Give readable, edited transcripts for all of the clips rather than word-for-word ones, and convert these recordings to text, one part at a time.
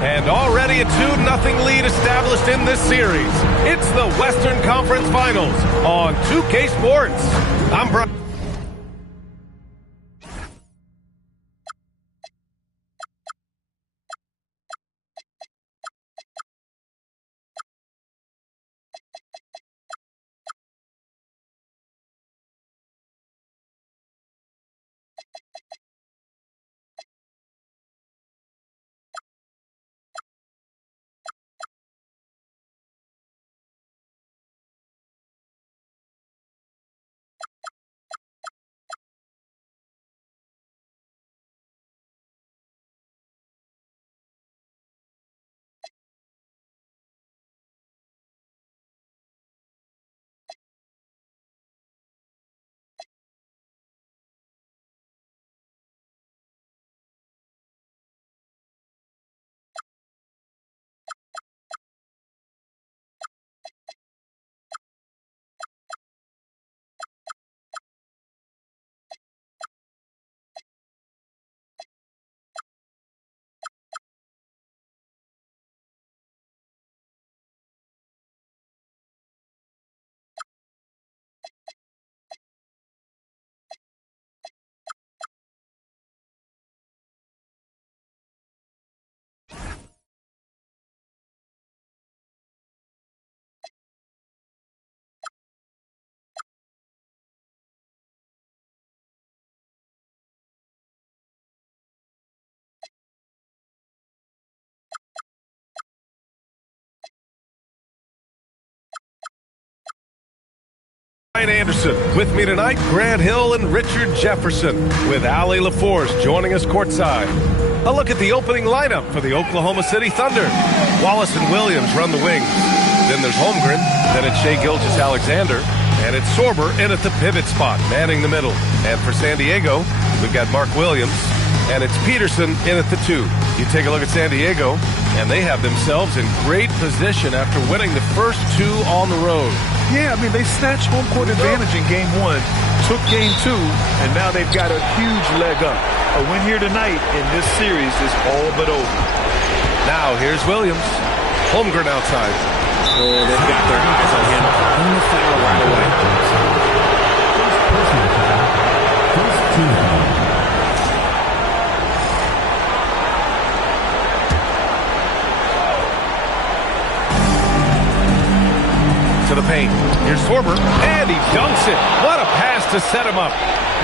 And already a 2-0 lead established in this series. It's the Western Conference Finals on 2K Sports. I'm Brian. Ryan Anderson. With me tonight, Grant Hill and Richard Jefferson, with Allie LaForce joining us courtside. A look at the opening lineup for the Oklahoma City Thunder. Wallace and Williams run the wings. Then there's Holmgren. Then it's Shai Gilgeous-Alexander. And it's Sorber in at the pivot spot, manning the middle. And for San Diego, we've got Mark Williams. And it's Peterson in at the 2. You take a look at San Diego, and they have themselves in great position after winning the first 2 on the road. Yeah, I mean, they snatched home court advantage in Game 1, took Game 2, and now they've got a huge leg up. A win here tonight in this series is all but over. Now, here's Williams. Holmgren outside. Oh, they've got their eyes on him. On the foul right away. First team foul. To the paint. Here's Sorber, and he dunks it. What a pass to set him up.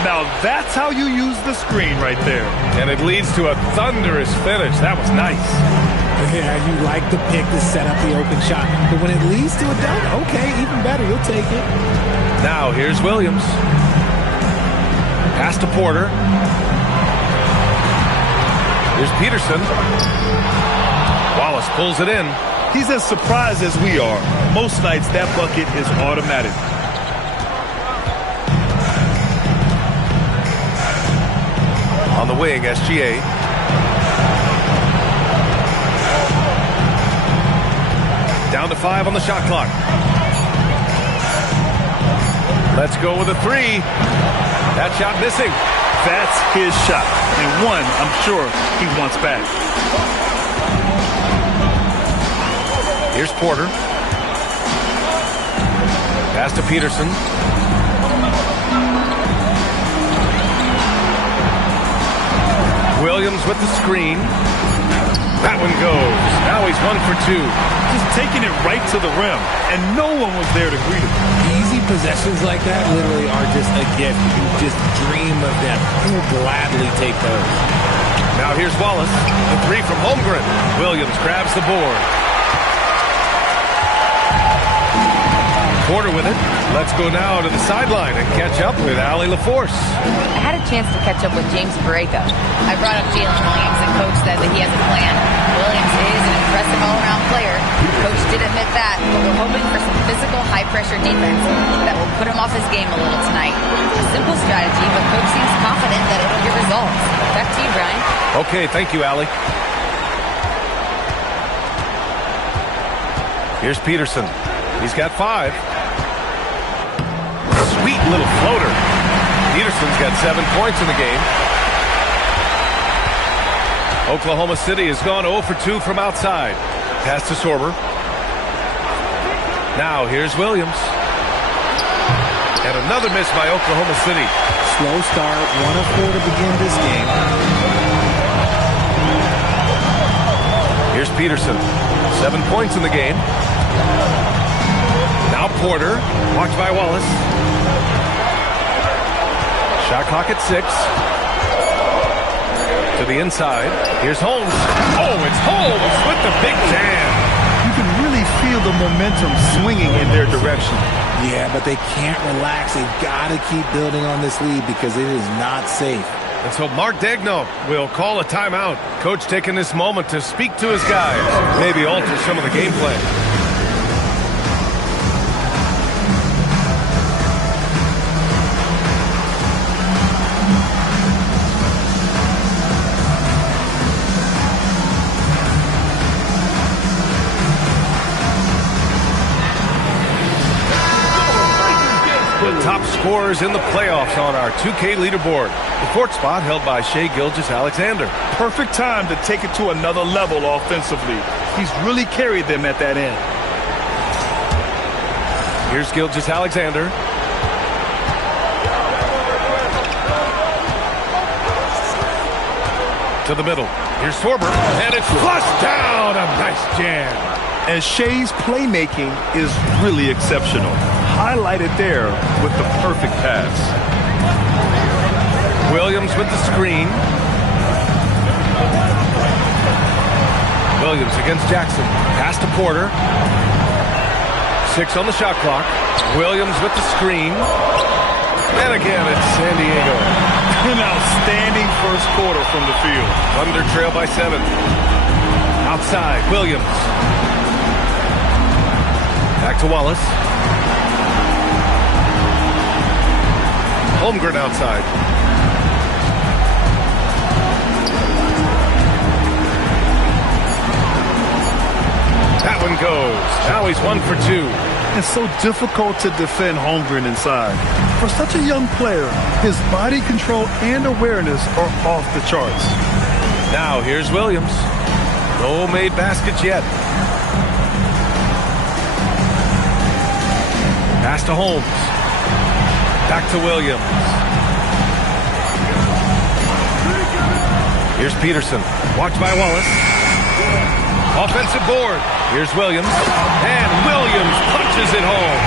Now that's how you use the screen right there. And it leads to a thunderous finish. That was nice. Yeah, you like the pick to set up the open shot. But when it leads to a dunk, okay, even better. You'll take it. Now here's Williams. Pass to Porter. Here's Peterson. Wallace pulls it in. He's as surprised as we are. Most nights, that bucket is automatic. On the wing, SGA. Down to 5 on the shot clock. Let's go with a 3. That shot missing. That's his shot. And one, I'm sure, he wants back. Here's Porter. Pass to Peterson. Williams with the screen. That one goes. Now he's 1 for 2. Just taking it right to the rim, and no one was there to greet him. Easy possessions like that literally are just a gift. You just dream of them. You will gladly take those. Now here's Wallace. The 3 from Holmgren. Williams grabs the board. Porter with it. Let's go now to the sideline and catch up with Allie LaForce. I had a chance to catch up with James Borrego. I brought up Jalen Williams, and Coach said that he has a plan. Williams is an impressive all-around player. Coach did admit that, but we're hoping for some physical, high-pressure defense that will put him off his game a little tonight. A simple strategy, but Coach seems confident that it'll get results. Back to you, Brian. Okay, thank you, Allie. Here's Peterson. He's got 5. Sweet little floater. Peterson's got 7 points in the game. Oklahoma City has gone 0 for 2 from outside. Pass to Sorber. Now here's Williams. And another miss by Oklahoma City. Slow start, 1 of 4 to begin this game. Here's Peterson. 7 points in the game. Now Porter. Watched by Wallace. Shot clock at 6. To the inside. Here's Holmes. Oh, it's Holmes with the big jam. You can really feel the momentum swinging in their direction. Yeah, but they can't relax. They've got to keep building on this lead because it is not safe. And so Mark Daigneault will call a timeout. Coach taking this moment to speak to his guys. Maybe alter some of the game plan. Top scorers in the playoffs on our 2K leaderboard. The fourth spot held by Shai Gilgeous-Alexander. Perfect time to take it to another level offensively. He's really carried them at that end. Here's Gilgeous-Alexander. To the middle. Here's Sorber. And it's flushed down. A nice jam. And Shai's playmaking is really exceptional. Highlighted there with the perfect pass. Williams with the screen. Williams against Jackson. Pass to Porter. 6 on the shot clock. Williams with the screen. And again, it's San Diego. An outstanding first quarter from the field. Thunder trail by 7. Outside, Williams. Back to Wallace. Holmgren outside. That one goes. Now he's 1 for 2. It's so difficult to defend Holmgren inside. For such a young player, his body control and awareness are off the charts. Now here's Williams. No made baskets yet. Pass to Holmes. Back to Williams. Here's Peterson. Watched by Wallace. Offensive board. Here's Williams. And Williams punches it home.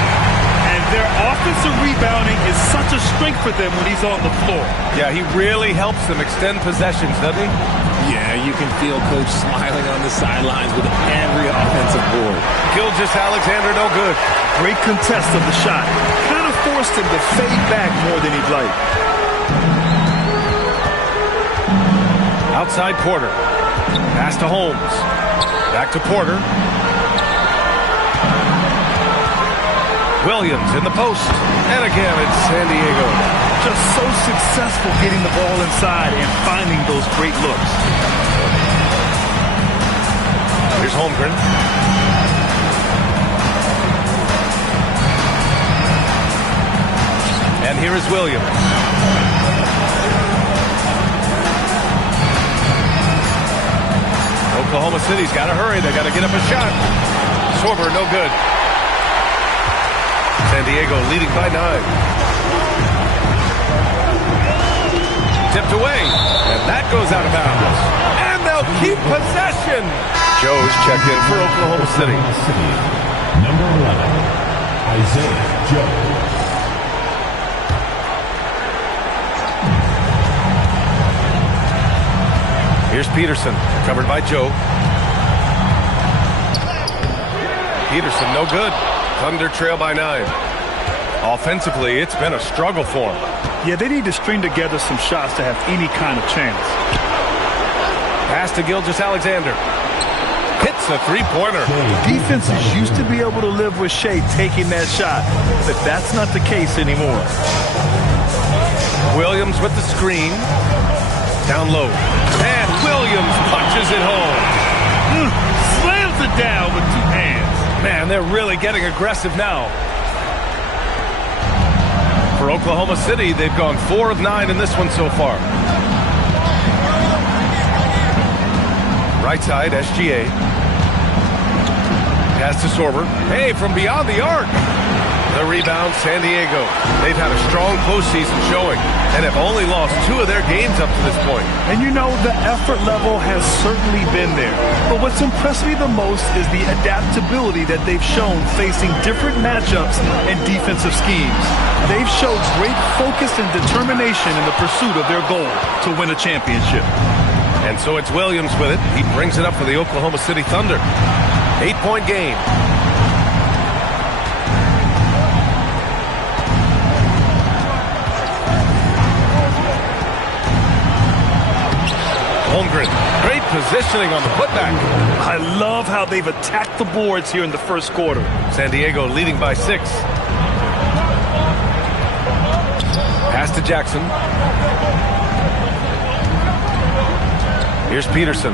And their offensive rebounding is such a strength for them when he's on the floor. Yeah, he really helps them extend possessions, doesn't he? Yeah, you can feel Coach smiling on the sidelines with every offensive board. Gilgeous-Alexander no good. Great contest of the shot. Kind of forced him to fade back more than he'd like. Outside Porter. Pass to Holmes. Back to Porter. Williams in the post. And again, it's San Diego. Just so successful getting the ball inside and finding those great looks. Here's Holmgren. And here is Williams. Oklahoma City's got to hurry. They got to get up a shot. Sorber, no good. San Diego leading by 9. Tipped away. And that goes out of bounds. And they'll keep possession. Joe's checked in for Oklahoma City. Number 11, Isaiah Joe. Here's Peterson, covered by Joe. Peterson, no good. Thunder trail by 9. Offensively, it's been a struggle for them. Yeah, they need to string together some shots to have any kind of chance. Pass to Gilgeous-Alexander. Hits a three-pointer. Defenses used to be able to live with Shai taking that shot, but that's not the case anymore. Williams with the screen. Down low. And Williams punches it home. Slams it down with 2 hands. Man, they're really getting aggressive now. For Oklahoma City, they've gone 4 of 9 in this one so far. Right side, SGA. Pass to Sorber. Hey, from beyond the arc. The rebound, San Diego. They've had a strong postseason showing and have only lost 2 of their games up to this point. And you know, the effort level has certainly been there. But what's impressed me the most is the adaptability that they've shown facing different matchups and defensive schemes. They've showed great focus and determination in the pursuit of their goal to win a championship. And so it's Williams with it. He brings it up for the Oklahoma City Thunder. 8-point game. Holmgren, great positioning on the putback. I love how they've attacked the boards here in the first quarter. San Diego leading by 6. Pass to Jackson. Here's Peterson.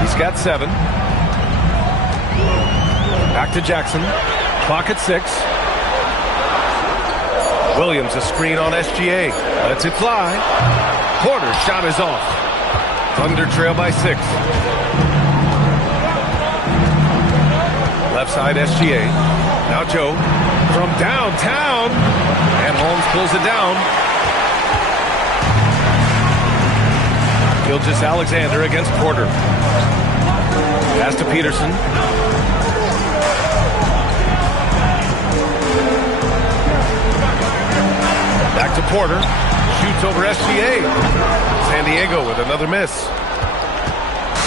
He's got 7. Back to Jackson. Clock at 6. Williams a screen on SGA. Lets it fly. Porter's shot is off. Thunder trail by 6. Left side SGA. Now Joe from downtown. And Holmes pulls it down. Gilgeous-Alexander against Porter. Pass to Peterson. Back to Porter. Shoots over SGA. San Diego with another miss.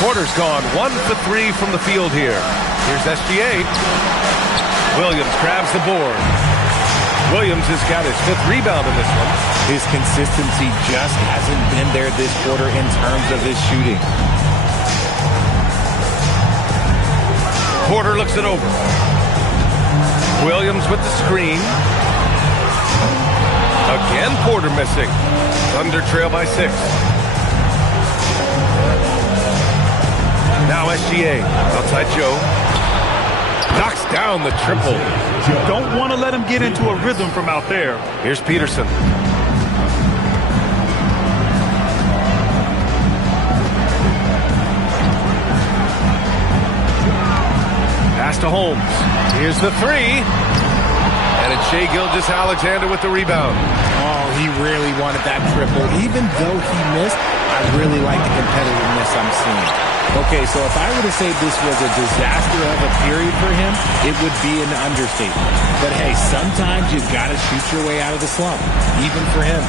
Porter's gone 1 for 3 from the field here. Here's SGA. Williams grabs the board. Williams has got his 5th rebound in this one. His consistency just hasn't been there this quarter in terms of his shooting. Porter looks it over. Williams with the screen. Again, Porter missing. Thunder trail by 6. Now SGA. Outside Joe. Knocks down the triple. Don't want to let him get into a rhythm from out there. Here's Peterson. Pass to Holmes. Here's the 3. And it's Shai Gilgeous-Alexander with the rebound. Oh, he really wanted that triple. Even though he missed, I really like the competitiveness I'm seeing. Okay, so if I were to say this was a disaster of a period for him, it would be an understatement. But hey, sometimes you've got to shoot your way out of the slump, even for him.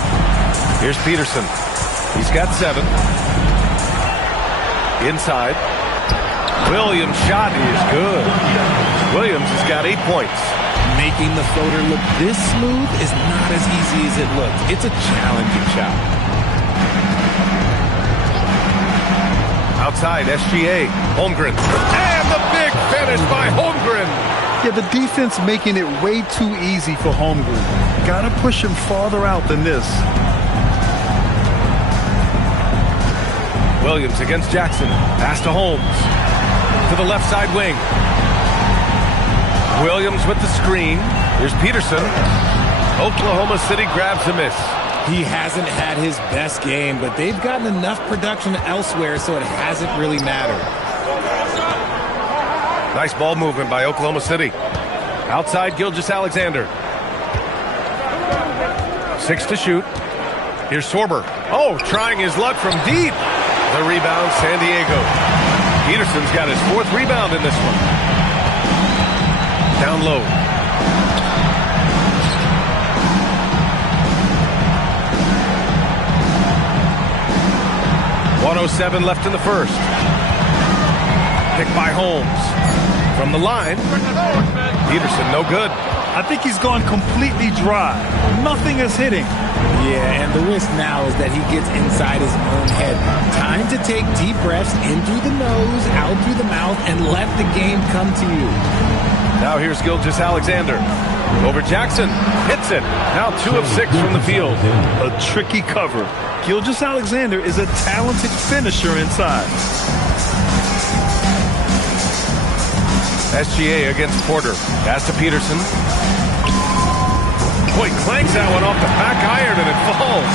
Here's Peterson. He's got 7. Inside. Williams' shot is good. Williams has got 8 points. Making the floater look this smooth is not as easy as it looks. It's a challenging shot. Outside, SGA. Holmgren. And the big finish by Holmgren. Yeah, the defense making it way too easy for Holmgren. Got to push him farther out than this. Williams against Jackson. Pass to Holmes. To the left side wing. Williams with the screen. Here's Peterson. Oklahoma City grabs a miss. He hasn't had his best game, but they've gotten enough production elsewhere, so it hasn't really mattered. Nice ball movement by Oklahoma City. Outside, Gilgeous-Alexander. 6 to shoot. Here's Sorber. Oh, trying his luck from deep. The rebound, San Diego. Peterson's got his 4th rebound in this one. Down low. .107 left in the first. Picked by Holmes. From the line. Peterson, no good. I think he's gone completely dry. Nothing is hitting. Yeah, and the risk now is that he gets inside his own head. Time to take deep breaths in through the nose, out through the mouth, and let the game come to you. Now here's Gilgeous-Alexander. Over Jackson. Hits it. Now 2 of 6 from the field. A tricky cover. Gilgeous-Alexander is a talented finisher inside. SGA against Porter. Pass to Peterson. Boy, clanks that one off the back iron and it falls.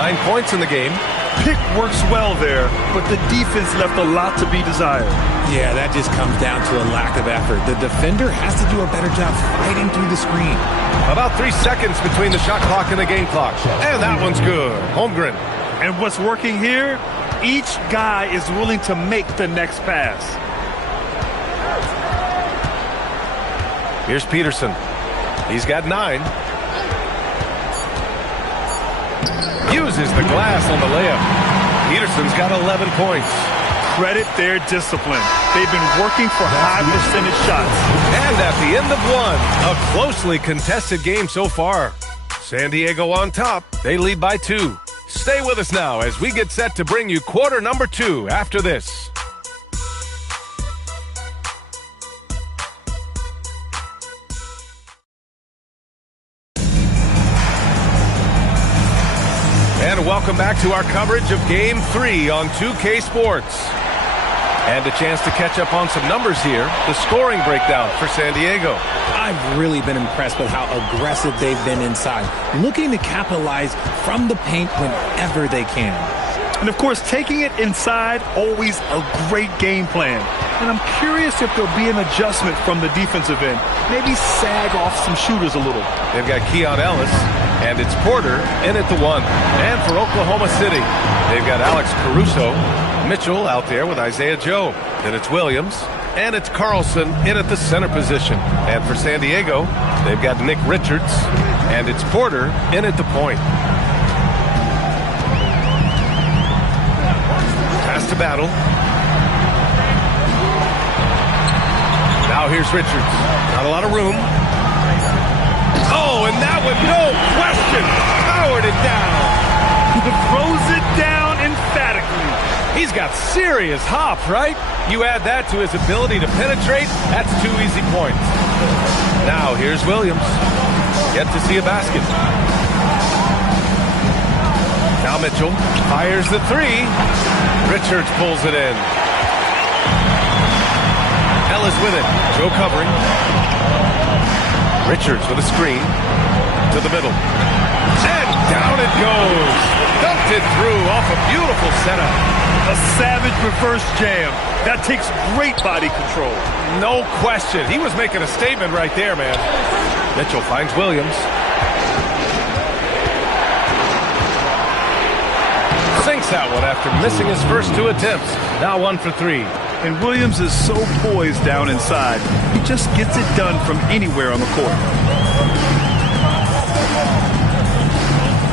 9 points in the game. pick works well there, but the defense left a lot to be desired. Yeah, that just comes down to a lack of effort. The defender has to do a better job fighting through the screen. About 3 seconds between the shot clock and the game clock. And that one's good. Holmgren. And what's working here, each guy is willing to make the next pass. Here's Peterson. He's got 9. Uses the glass on the layup. Peterson's got 11 points. Credit their discipline. They've been working for high percentage shots. And at the end of one, a closely contested game so far. San Diego on top. They lead by 2. Stay with us now as we get set to bring you quarter number 2 after this. And welcome back to our coverage of Game 3 on 2K Sports. And a chance to catch up on some numbers here. The scoring breakdown for San Diego. I've really been impressed with how aggressive they've been inside, looking to capitalize from the paint whenever they can. And of course, taking it inside, always a great game plan. And I'm curious if there'll be an adjustment from the defensive end. Maybe sag off some shooters a little. They've got Keon Ellis, and it's Porter in at the 1. And for Oklahoma City, they've got Alex Caruso. Mitchell out there with Isaiah Joe. Then it's Williams, and it's Carlson in at the center position. And for San Diego, they've got Nick Richards, and it's Porter in at the point. Pass to Battle. Now here's Richards. Not a lot of room. Oh, and that one, no question, powered it down. Throws it down emphatically. He's got serious hop, right? You add that to his ability to penetrate, that's 2 easy points. Now here's Williams. Yet to see a basket. Now Mitchell fires the 3. Richards pulls it in. Ellis with it. Joe covering. Richards with a screen. To the middle. And down it goes. Dumped it through off a beautiful setup. A savage reverse jam. That takes great body control. No question. He was making a statement right there, man. Mitchell finds Williams. Sinks that one after missing his first 2 attempts. Now 1 for 3. And Williams is so poised down inside. He just gets it done from anywhere on the court.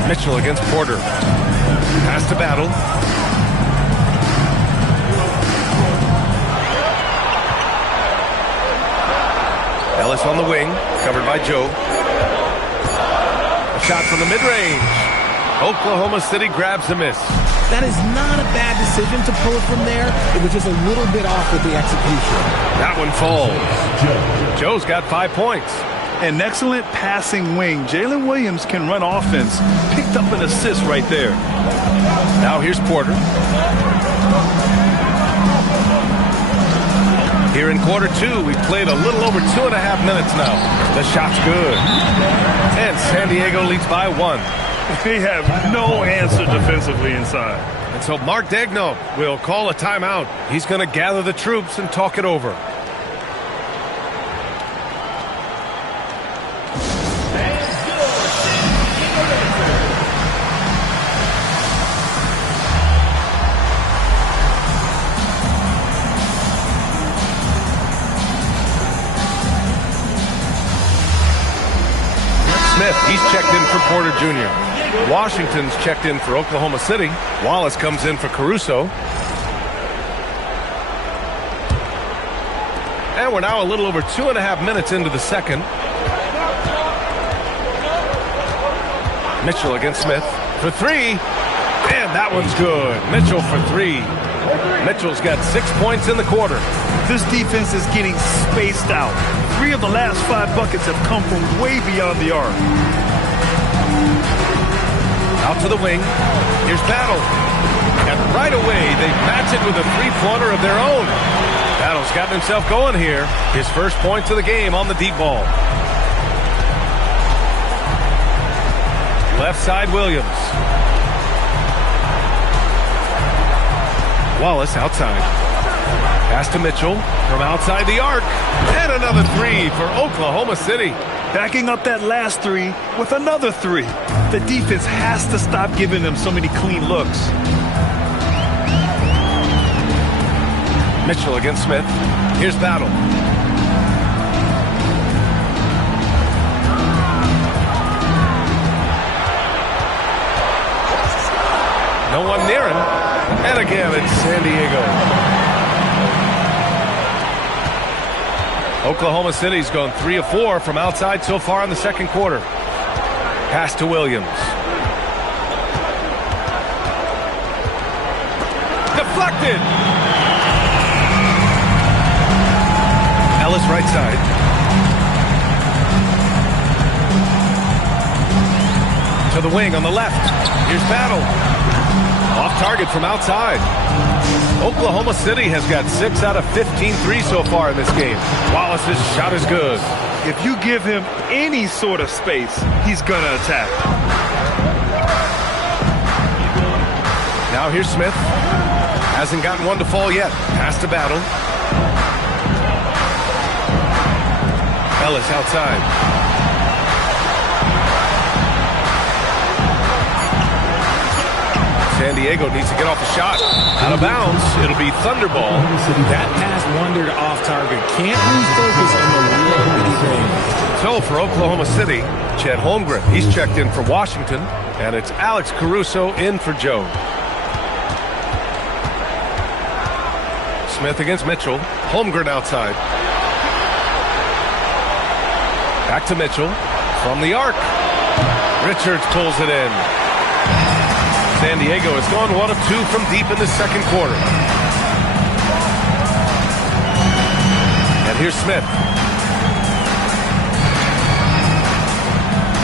Mitchell against Porter. Pass to Battle. Ellis on the wing, covered by Joe. A shot from the mid-range. Oklahoma City grabs the miss. That is not a bad decision to pull it from there. It was just a little bit off with the execution. That one falls. Joe's got 5 points. An excellent passing wing. Jalen Williams can run offense. Picked up an assist right there. Now here's Porter. Here in quarter 2, we've played a little over 2.5 minutes now. The shot's good. And San Diego leads by 1. They have no answer defensively inside. And so Mark Daigneault will call a timeout. He's going to gather the troops and talk it over. Smith, he's checked in for Porter Jr. Washington's checked in for Oklahoma City. Wallace comes in for Caruso. And we're now a little over 2.5 minutes into the second. Mitchell against Smith for 3. And that one's good. Mitchell for 3. Mitchell's got 6 points in the quarter. This defense is getting spaced out. 3 of the last 5 buckets have come from way beyond the arc. Out to the wing. Here's Battle. And right away, they match it with a 3-pointer of their own. Battle's gotten himself going here. His first points of the game on the deep ball. Left side, Williams. Wallace outside. Pass to Mitchell from outside the arc. And another three for Oklahoma City. Backing up that last three with another three. The defense has to stop giving them so many clean looks. Mitchell against Smith. Here's Battle. No one near him. And again, it's San Diego. Oklahoma City's gone 3 of 4 from outside so far in the second quarter. Pass to Williams. Deflected. Ellis right side. To the wing on the left. Here's Battle. Off target from outside. Oklahoma City has got 6 out of 15 threes so far in this game. Wallace's shot is good. If you give him any sort of space, he's going to attack. Now here's Smith. Hasn't gotten one to fall yet. Pass to Battle. Ellis outside. San Diego needs to get off a shot. Out of bounds. It'll be Thunderball. That pass wandered off target. Can't lose focus on the real bitty thing. So for Oklahoma City, Chet Holmgren. He's checked in for Washington. And it's Alex Caruso in for Joe. Smith against Mitchell. Holmgren outside. Back to Mitchell. From the arc. Richards pulls it in. San Diego has gone 1 of 2 from deep in the second quarter. And here's Smith.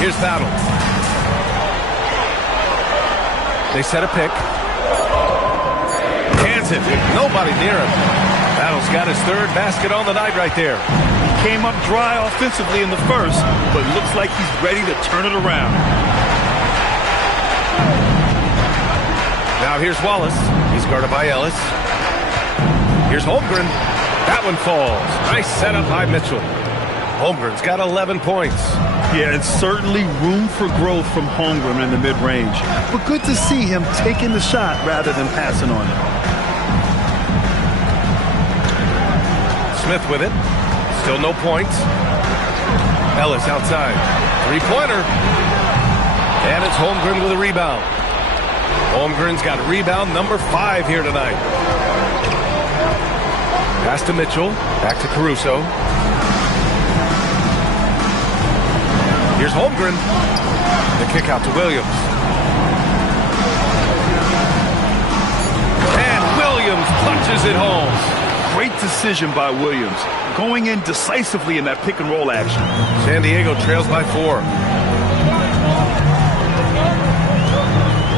Here's Battle. They set a pick. Hands it with nobody near him. Battle's got his 3rd basket on the night right there. Came up dry offensively in the first, but looks like he's ready to turn it around. Now here's Wallace. He's guarded by Ellis. Here's Holmgren. That one falls. Nice setup by Mitchell. Holmgren's got 11 points. Yeah, it's certainly room for growth from Holmgren in the mid-range. But good to see him taking the shot rather than passing on it. Smith with it. Still no points. Ellis outside. 3-pointer. And it's Holmgren with a rebound. Holmgren's got rebound number 5 here tonight. Pass to Mitchell. Back to Caruso. Here's Holmgren. The kick out to Williams. And Williams punches it home. Great decision by Williams. Going in decisively in that pick and roll action. San Diego trails by 4.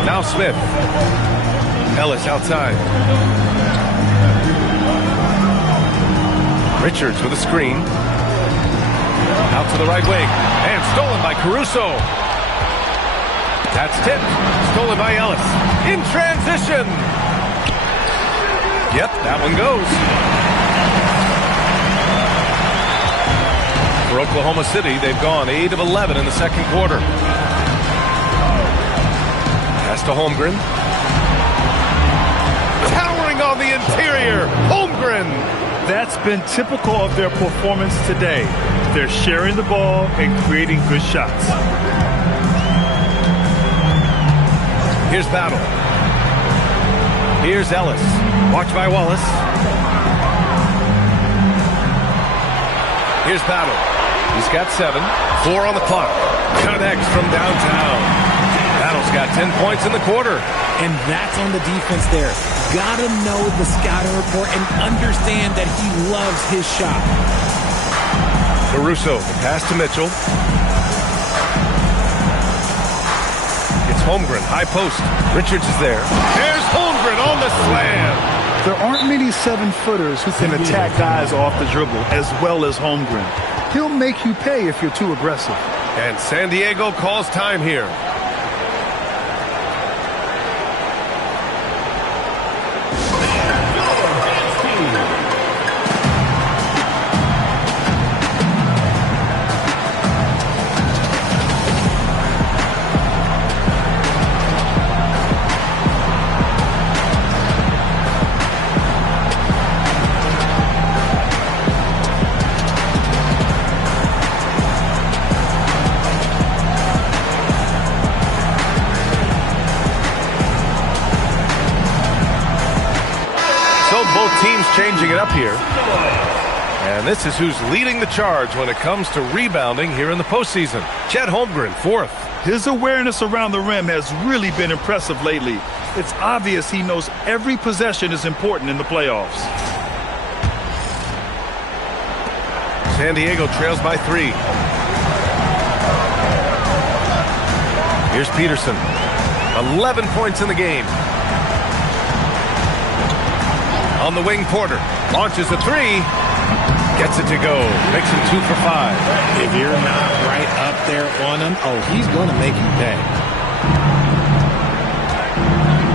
Now Smith. Ellis outside. Richards with a screen. Out to the right wing. And stolen by Caruso. That's tipped. Stolen by Ellis. In transition. Yep, that one goes. For Oklahoma City, they've gone 8 of 11 in the second quarter. Pass to Holmgren. Towering on the interior. Holmgren. That's been typical of their performance today. They're sharing the ball and creating good shots. Here's Battle. Here's Ellis. Watched by Wallace. Here's Battle. He's got 7. 4 on the clock. Connects from downtown. Battle's got 10 points in the quarter. And that's on the defense there. Gotta know the scouting report and understand that he loves his shot. Caruso, the pass to Mitchell. It's Holmgren, high post. Richards is there. There's Holmgren on the slam. There aren't many 7-footers who can attack guys off the dribble as well as Holmgren. He'll make you pay if you're too aggressive. And San Diego calls time here. Both teams changing it up here. And this is who's leading the charge when it comes to rebounding here in the postseason. Chet Holmgren, 4th. His awareness around the rim has really been impressive lately. It's obvious he knows every possession is important in the playoffs. San Diego trails by 3. Here's Peterson. 11 points in the game. On the wing, Porter launches a 3. Gets it to go. Makes him 2 for 5. If you're not right up there on him, oh, he's going to make you pay.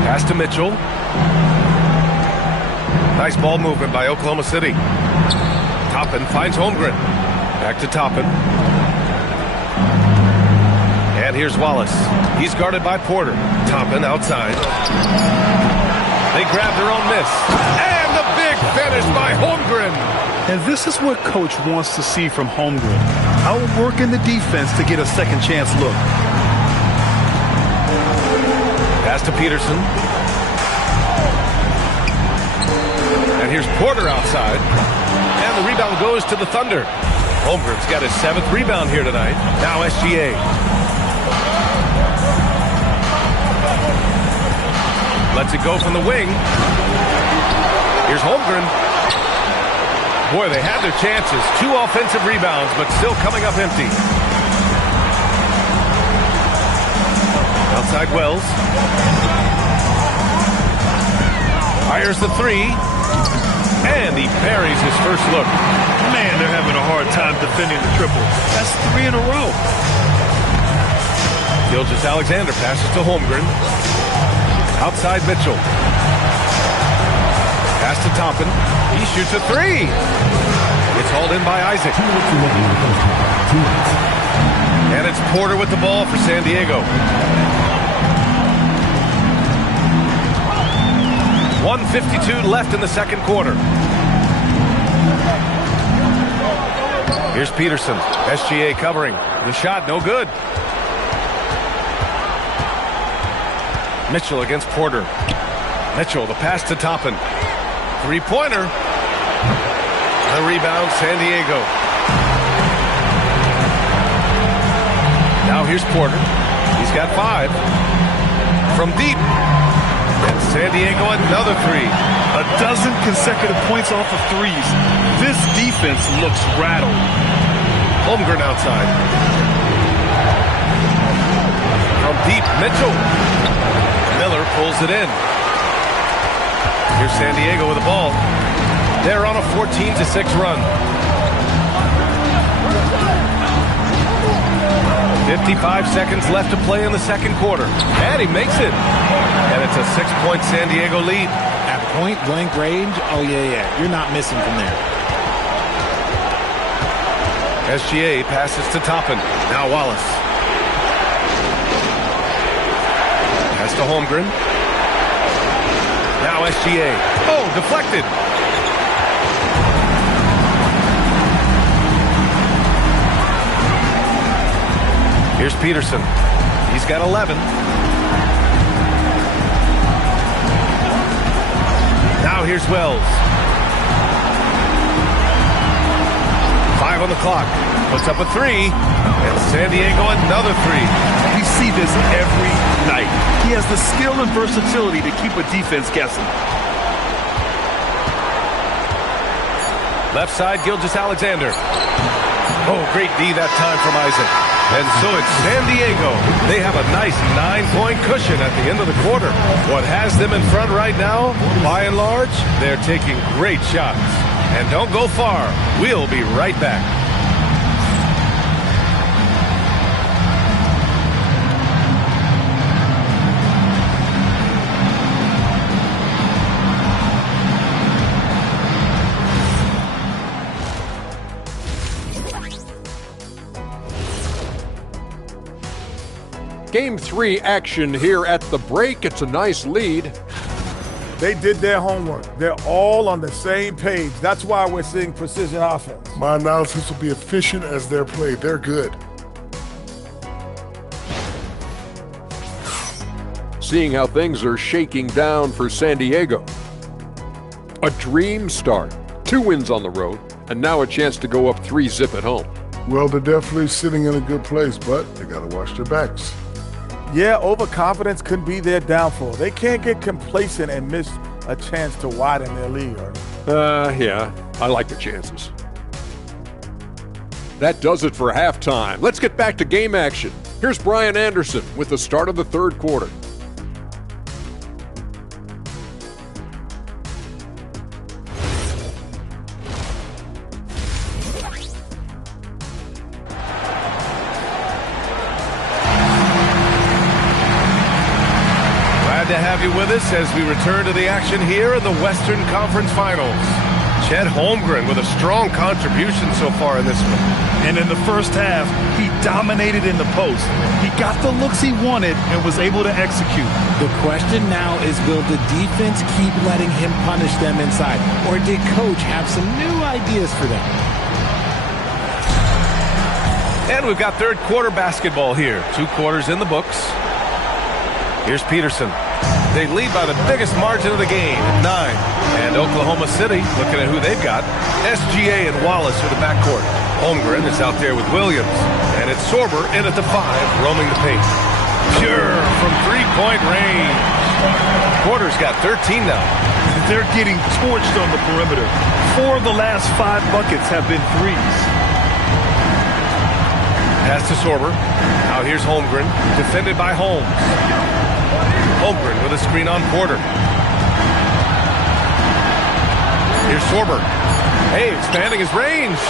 Pass to Mitchell. Nice ball movement by Oklahoma City. Toppin finds Holmgren. Back to Toppin. And here's Wallace. He's guarded by Porter. Toppin outside. They grab their own miss. And the big finish by Holmgren. And this is what Coach wants to see from Holmgren. Outworking the defense to get a second chance look. Pass to Peterson. And here's Porter outside. And the rebound goes to the Thunder. Holmgren's got his 7th rebound here tonight. Now SGA. Lets it go from the wing. Here's Holmgren. Boy, they had their chances. 2 offensive rebounds, but still coming up empty. Outside Wells. Fires the 3. And he parries his first look. Man, they're having a hard time defending the triple. That's 3 in a row. Gilgeous-Alexander passes to Holmgren. Outside Mitchell. Pass to Toppin. He shoots a 3. It's hauled in by Isaac. And it's Porter with the ball for San Diego. 1:52 left in the second quarter. Here's Peterson. SGA covering. The shot, no good. Mitchell against Porter. Mitchell, the pass to Toppin. 3-pointer. The rebound, San Diego. Now here's Porter. He's got 5. From deep. And San Diego another 3. A dozen consecutive points off of 3s. This defense looks rattled. Holmgren outside. From deep, Mitchell. Miller pulls it in. Here's San Diego with the ball. They're on a 14-6 run. 55 seconds left to play in the second quarter. And he makes it. And it's a 6-point San Diego lead. At point-blank range, oh, yeah. You're not missing from there. SGA passes to Toppin. Now Wallace. Pass to Holmgren. Now SGA. Oh, deflected. Here's Peterson. He's got 11. Now here's Wells. 5 on the clock. Puts up a 3. And San Diego another 3. We see this every night. He has the skill and versatility to keep a defense guessing. Left side, Gilgeous-Alexander. Oh, great D that time from Isaac. And so it's San Diego. They have a nice 9-point cushion at the end of the quarter. What has them in front right now, by and large, they're taking great shots. And don't go far. We'll be right back. Game 3 action here at the break. It's a nice lead. They did their homework. They're all on the same page. That's why we're seeing precision offense. My analysis will be efficient as their play. They're good. Seeing how things are shaking down for San Diego. A dream start. 2 wins on the road, and now a chance to go up 3-zip at home. Well, they're definitely sitting in a good place, but they got to watch their backs. Yeah, overconfidence could be their downfall. They can't get complacent and miss a chance to widen their lead. Yeah, I like the chances. That does it for halftime. Let's get back to game action. Here's Brian Anderson with the start of the third quarter. To have you with us as we return to the action here in the Western Conference Finals. Chet Holmgren with a strong contribution so far in this one. And in the first half, he dominated in the post. He got the looks he wanted and was able to execute. The question now is, will the defense keep letting him punish them inside? Or did Coach have some new ideas for them? And we've got third quarter basketball here. 2 quarters in the books. Here's Peterson. They lead by the biggest margin of the game at 9. And Oklahoma City, looking at who they've got, SGA and Wallace are the backcourt. Holmgren is out there with Williams. And it's Sorber in at the 5, roaming the paint. Pure from three-point range. Porter's got 13 now. They're getting torched on the perimeter. 4 of the last 5 buckets have been threes. Pass to Sorber. Now here's Holmgren, defended by Holmes. Holmgren with a screen on Porter. Here's Sorber. Hey, expanding his range.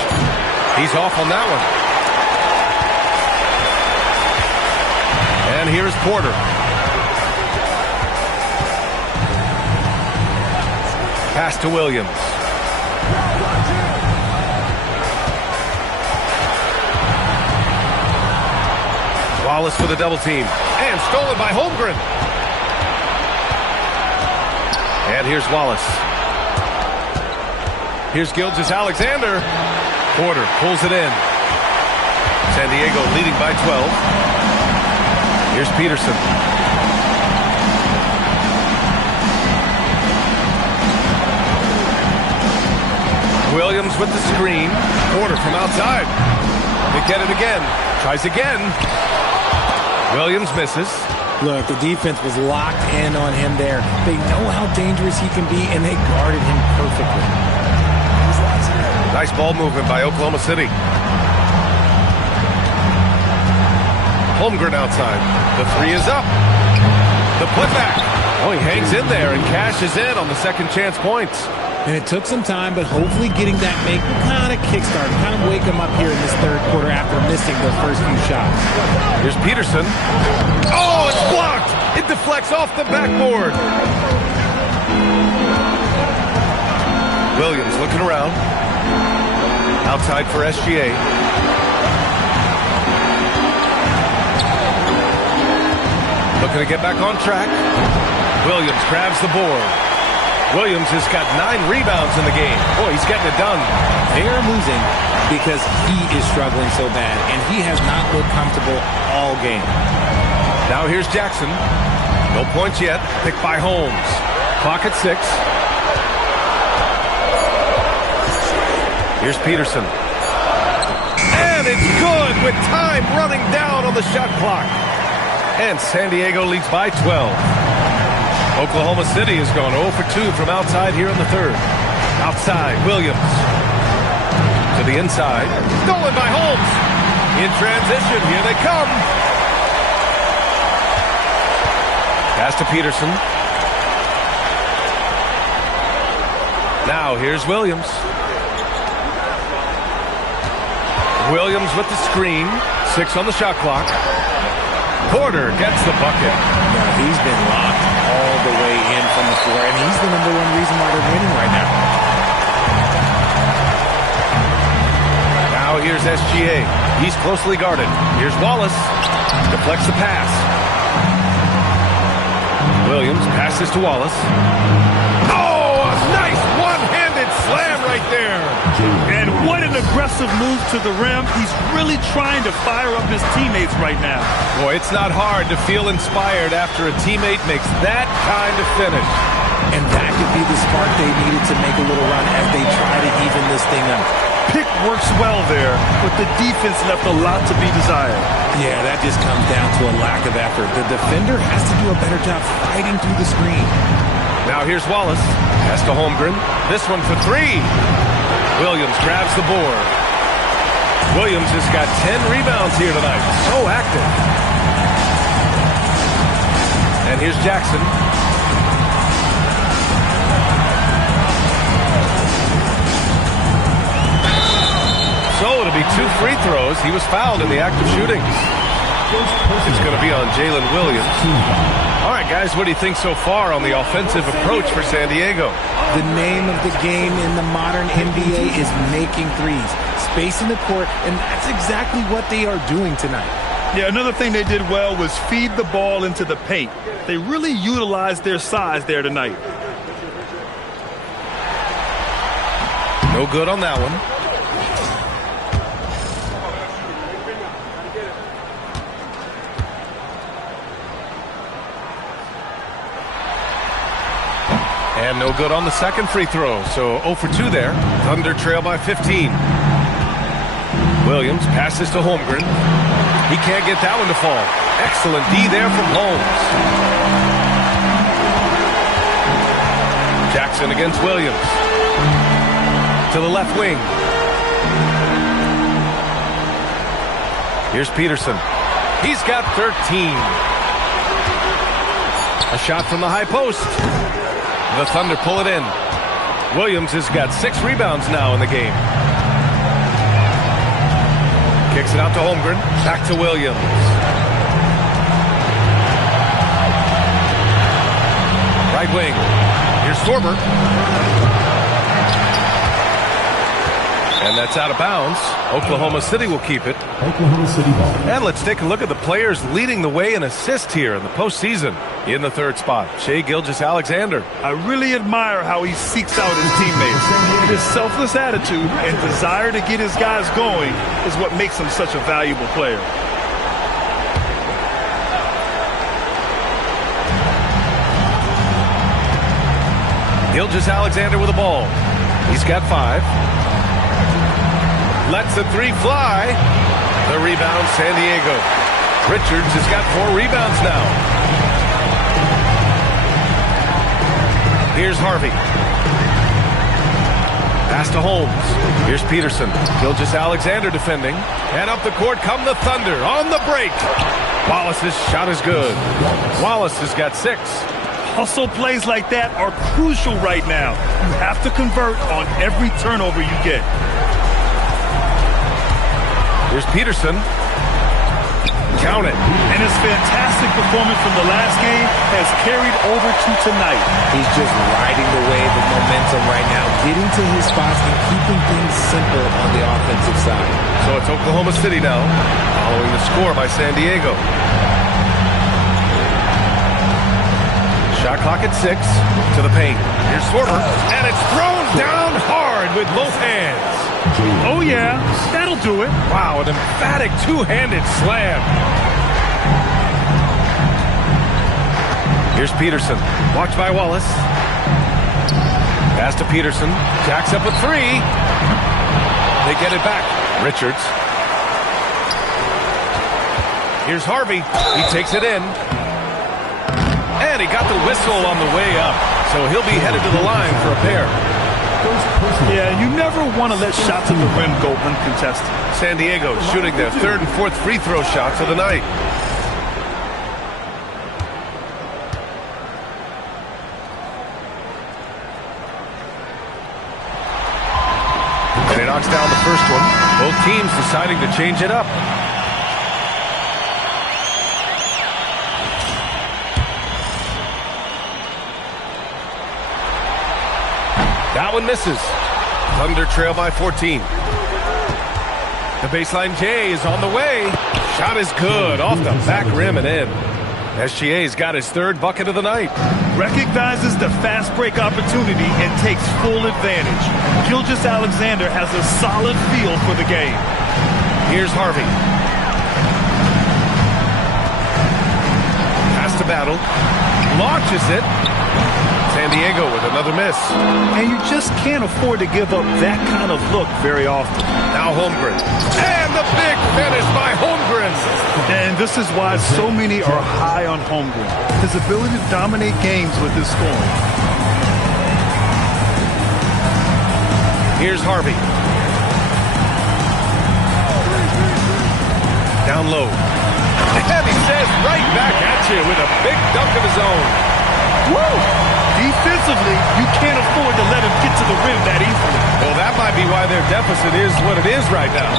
He's off on that one. And here's Porter. Pass to Williams. Wallace with a double team. And stolen by Holmgren. And here's Wallace. Here's Gilgeous-Alexander. Porter pulls it in. San Diego leading by 12. Here's Peterson. Williams with the screen. Porter from outside. They get it again. Tries again. Williams misses. Look, the defense was locked in on him there. They know how dangerous he can be, and they guarded him perfectly. Nice ball movement by Oklahoma City. Holmgren outside. The 3 is up. The putback. Oh, he hangs in there and cashes in on the second chance points. And it took some time, but hopefully getting that make kind of kickstart, kind of wake them up here in this third quarter after missing their first few shots. Here's Peterson. Oh, it's blocked. It deflects off the backboard. Williams looking around. Outside for SGA. Looking to get back on track. Williams grabs the board. Williams has got 9 rebounds in the game. Boy, he's getting it done. They are losing because he is struggling so bad, and he has not looked comfortable all game. Now here's Jackson. No points yet. Picked by Holmes. Clock at 6. Here's Peterson. And it's good with time running down on the shot clock. And San Diego leads by 12. Oklahoma City has gone 0 for 2 from outside here in the third. Outside, Williams. To the inside. Stolen by Holmes. In transition, here they come. Pass to Peterson. Now here's Williams. Williams with the screen. 6 on the shot clock. Porter gets the bucket. He's been locked all the way in from the floor, and he's the #1 reason why they're winning right now. Now here's SGA. He's closely guarded. Here's Wallace. Deflects the pass. Williams passes to Wallace. Oh, a nice one-handed slam right there. And what an aggressive move to the rim. He's really trying to fire up his teammates right now. Boy, it's not hard to feel inspired after a teammate makes that kind of finish. And that that could be the spark they needed to make a little run as they try to even this thing up. Pick works well there, but the defense left a lot to be desired. Yeah, that just comes down to a lack of effort. The defender has to do a better job fighting through the screen. Now here's Wallace. Pass to Holmgren. This one for three. Williams grabs the board. Williams has got 10 rebounds here tonight. So active. And here's Jackson. So it'll be 2 free throws. He was fouled in the act of shooting. It's going to be on Jalen Williams. All right, guys, what do you think so far on the offensive approach for San Diego? The name of the game in the modern NBA is making threes. Space in the court, and that's exactly what they are doing tonight. Yeah, another thing they did well was feed the ball into the paint. They really utilized their size there tonight. No good on that one. And no good on the second free throw. So 0 for 2 there. Thunder trail by 15. Williams passes to Holmgren. He can't get that one to fall. Excellent D there from Holmes. Jackson against Williams. To the left wing. Here's Peterson. He's got 13. A shot from the high post. The Thunder pull it in. Williams has got 6 rebounds now in the game. Kicks it out to Holmgren. Back to Williams. Right wing. Here's Sorber. And that's out of bounds. Oklahoma City will keep it. Oklahoma City ball. And let's take a look at the players leading the way in assists here in the postseason. In the third spot, Shai Gilgeous-Alexander. I really admire how he seeks out his teammates. His selfless attitude and desire to get his guys going is what makes him such a valuable player. Gilgeous-Alexander with the ball. He's got 5. Lets the 3 fly. The rebound, San Diego. Richards has got 4 rebounds now. Here's Harvey. Pass to Holmes. Here's Peterson. Gilgeous-Alexander defending. And up the court come the Thunder on the break. Wallace's shot is good. Wallace has got 6. Hustle plays like that are crucial right now. You have to convert on every turnover you get. Here's Peterson. Count it. And his fantastic performance from the last game has carried over to tonight. He's just riding the wave of momentum right now, getting to his spots and keeping things simple on the offensive side. So it's Oklahoma City now, following the score by San Diego. Shot clock at 6 to the paint. Here's Sorber, and it's thrown down hard with both hands. Oh, yeah, that'll do it. Wow, an emphatic two-handed slam. Here's Peterson. Watched by Wallace. Pass to Peterson. Jacks up with 3. They get it back. Richards. Here's Harvey. He takes it in. And he got the whistle on the way up. So he'll be headed to the line for a pair. Yeah, you never want to let shots at the rim go uncontested. San Diego shooting their 3rd and 4th free throw shots of the night. And he knocks down the first one. Both teams deciding to change it up. That one misses. Thunder trail by 14. The baseline J is on the way. Shot is good. Off the back rim and in. SGA's got his 3rd bucket of the night. Recognizes the fast break opportunity and takes full advantage. Gilgeous-Alexander has a solid feel for the game. Here's Harvey. Pass to Battle. Launches it. San Diego with another miss. And you just can't afford to give up that kind of look very often. Now Holmgren. And the big finish by Holmgren. And this is why so many are high on Holmgren. His ability to dominate games with his scoring. Here's Harvey. Down low. And he says right back at you with a big dunk of his own. Woo! Defensively, you can't afford to let him get to the rim that easily. Well, that might be why their deficit is what it is right now.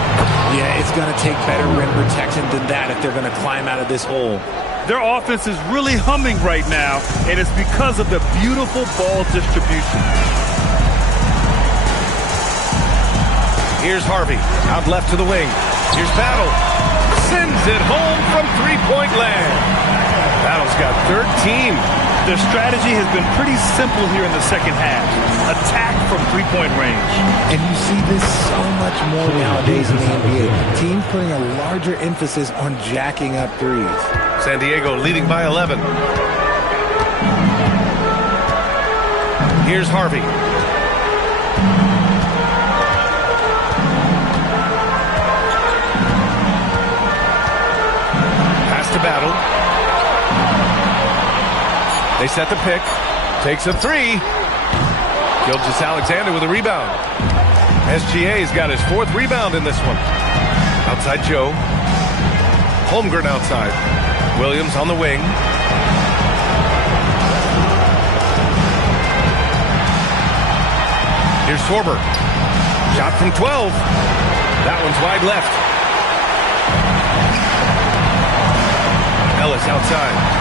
Yeah, it's going to take better rim protection than that if they're going to climb out of this hole. Their offense is really humming right now, and it's because of the beautiful ball distribution. Here's Harvey, out left to the wing. Here's Battle. Sends it home from three-point land. Battle's got 13. Their strategy has been pretty simple here in the second half. Attack from three-point range. And you see this so much more nowadays in the NBA. Teams putting a larger emphasis on jacking up threes. San Diego leading by 11. Here's Harvey. Pass to Battle. They set the pick. Takes a three. Gilgeous-Alexander with a rebound. SGA's got his fourth rebound in this one. Outside Joe. Holmgren outside. Williams on the wing. Here's Sorber. Shot from 12. That one's wide left. Ellis outside.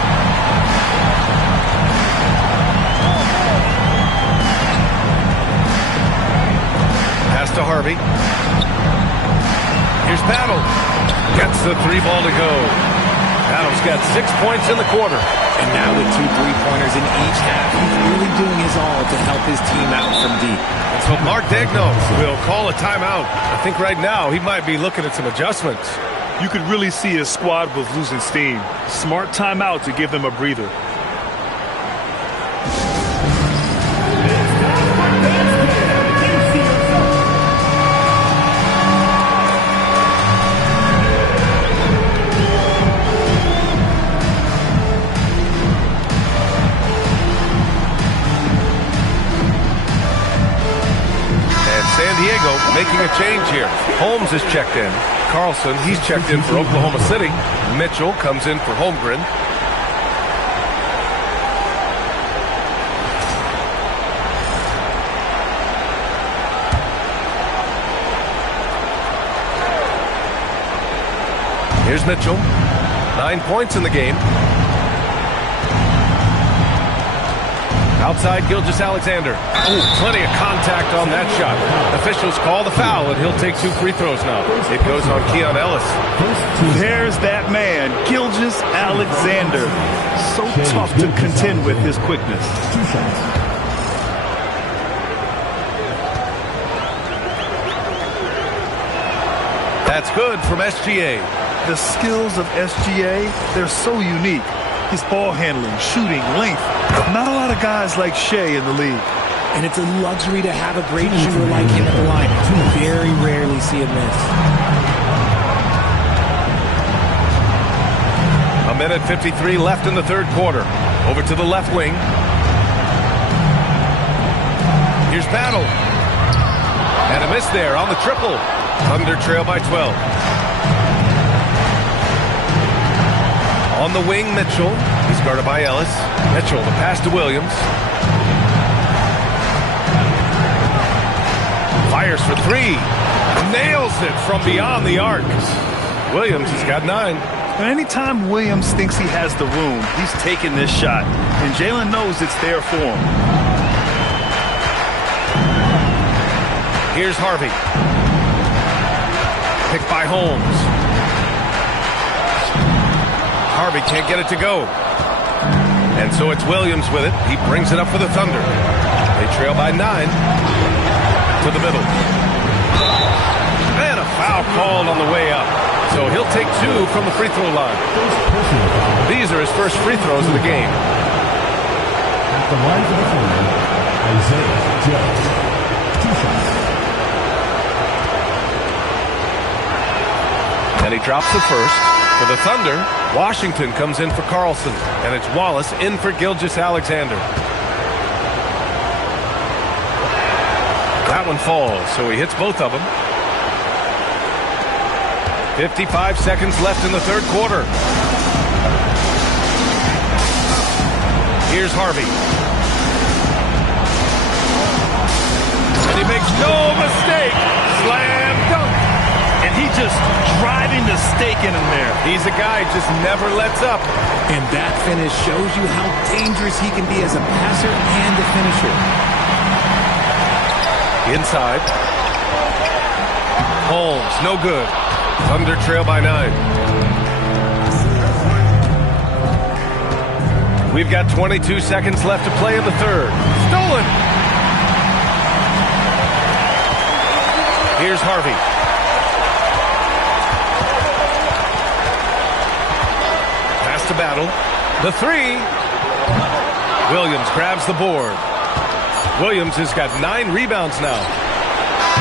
Pass to Harvey. Here's Battle. Gets the three ball to go. Battle's got 6 points in the quarter. And now with 2 3-pointers in each half, he's really doing his all to help his team out from deep. And so Mark Daigneault will call a timeout. I think right now he might be looking at some adjustments. You could really see his squad was losing steam. Smart timeout to give them a breather. San Diego making a change here. Holmes is checked in. Carlson, he's checked in for Oklahoma City. Mitchell comes in for Holmgren. Here's Mitchell. 9 points in the game. Outside Gilgeous-Alexander. Oh, plenty of contact on that shot. Officials call the foul, and he'll take 2 free throws now. It goes on Keon Ellis. There's that man, Gilgeous-Alexander. So tough to contend with his quickness. That's good from SGA. The skills of SGA, they're so unique. His ball handling, shooting, length. Not a lot of guys like Shea in the league. And it's a luxury to have a great shooter like him at the line. You very rarely see him miss. A minute 53 left in the third quarter. Over to the left wing. Here's Battle. And a miss there on the triple. Thunder trail by 12. On the wing, Mitchell. He's guarded by Ellis. Mitchell, the pass to Williams. Fires for 3. Nails it from beyond the arc. Williams has got 9. And anytime Williams thinks he has the room, he's taking this shot. And Jalen knows it's there for him. Here's Harvey. Picked by Holmes. Harvey can't get it to go. And so it's Williams with it. He brings it up for the Thunder. They trail by 9. To the middle. And a foul called on the way up. So he'll take 2 from the free throw line. These are his first free throws of the game. the line for the Thunder, Isaiah Joe. 2 shots. And he drops the first. For the Thunder, Washington comes in for Carlson, and it's Wallace in for Gilgeous-Alexander. That one falls, so he hits both of them. 55 seconds left in the third quarter. Here's Harvey. And he makes no mistake. Slam dunk. And he just driving the stake in him there. He's a guy who just never lets up. And that finish shows you how dangerous he can be as a passer and a finisher. Inside. Holmes, no good. Thunder trail by 9. We've got 22 seconds left to play in the third. Stolen. Here's Harvey. Pass to Battle. The 3. Williams grabs the board. Williams has got 9 rebounds now.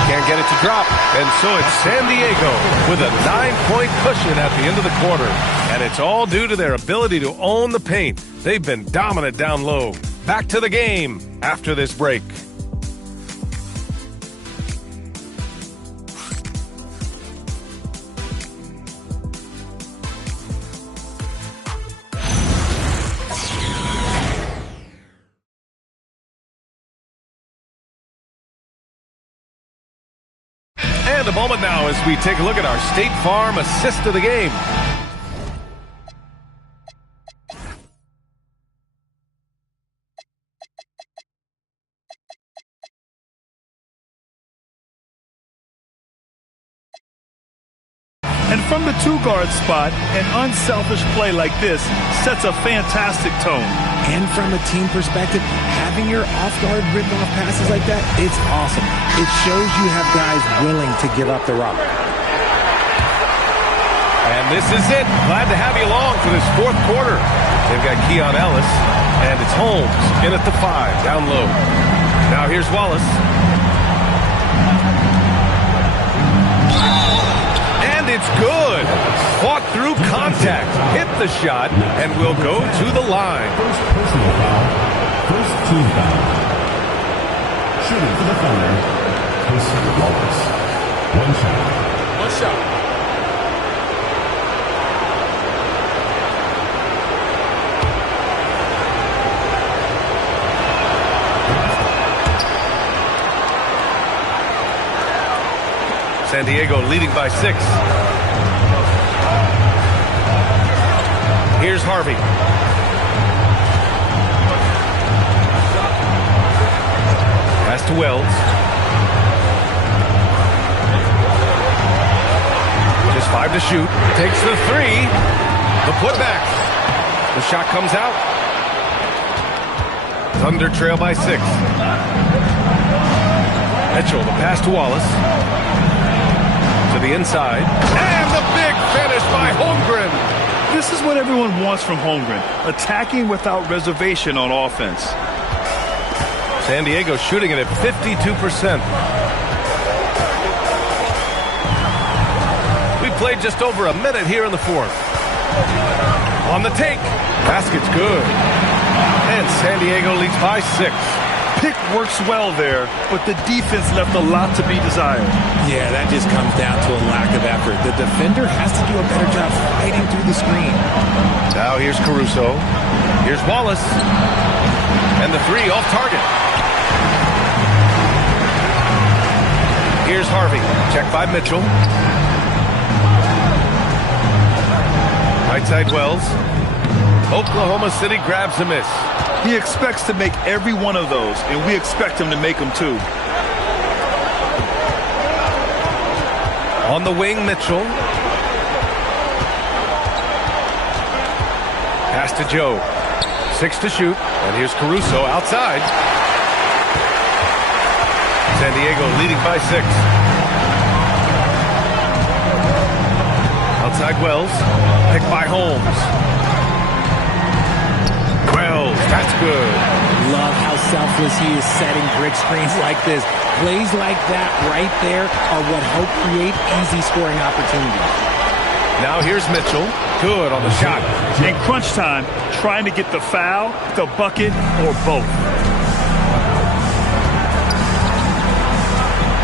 Can't get it to drop. And so it's San Diego with a 9-point cushion at the end of the quarter. And it's all due to their ability to own the paint. They've been dominant down low. Back to the game after this break. And a moment now as we take a look at our State Farm assist of the game. And from the 2-guard spot, an unselfish play like this sets a fantastic tone. And from a team perspective, having your off-guard rip-off passes like that, it's awesome. It shows you have guys willing to give up the rock. And this is it. Glad to have you along for this fourth quarter. They've got Keon Ellis, and it's Holmes in at the 5, down low. Now here's Wallace. And it's good. Fought through contact, hit the shot, and will go to the line. First personal foul. First team foul. Shooting for the Thunder, Chris Wallace. 1 shot. 1 shot. San Diego leading by 6. Here's Harvey. Pass to Wells. Just 5 to shoot. Takes the 3. The putback. The shot comes out. Thunder trail by 6. Mitchell, the pass to Wallace. To the inside. And the big finish by Holmgren. This is what everyone wants from Holmgren, attacking without reservation on offense. San Diego shooting it at 52%. We played just over a minute here in the fourth. On the take. Basket's good. And San Diego leads by 6. Pick works well there, but the defense left a lot to be desired. Yeah, that just comes down to a lack of effort. The defender has to do a better job fighting through the screen. Now here's Caruso. Here's Wallace. And the 3 off target. Here's Harvey. Check by Mitchell. Right side Wells. Oklahoma City grabs a miss. He expects to make every one of those, and we expect him to make them too. On the wing, Mitchell. Pass to Joe. 6 to shoot. And here's Caruso outside. San Diego leading by 6. Outside Wells. Picked by Holmes. Wells, that's good. love how selfless he is setting brick screens like this. Plays like that right there are what help create easy scoring opportunities. Now here's Mitchell. Good on the shot. In crunch time, trying to get the foul, the bucket, or both.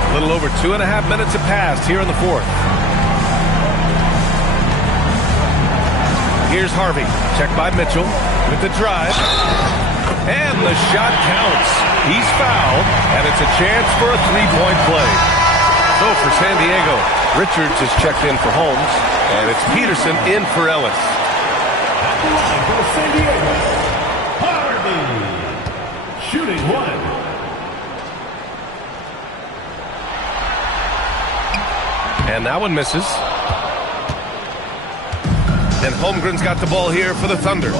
A little over 2.5 minutes have passed here in the fourth. Here's Harvey. Checked by Mitchell with the drive. And the shot counts. He's fouled, and it's a chance for a three-point play. So for San Diego, Richards is checked in for Holmes, and it's Peterson in for Ellis. For San Diego, Harvey, shooting one. And that one misses. And Holmgren's got the ball here for the Thunder.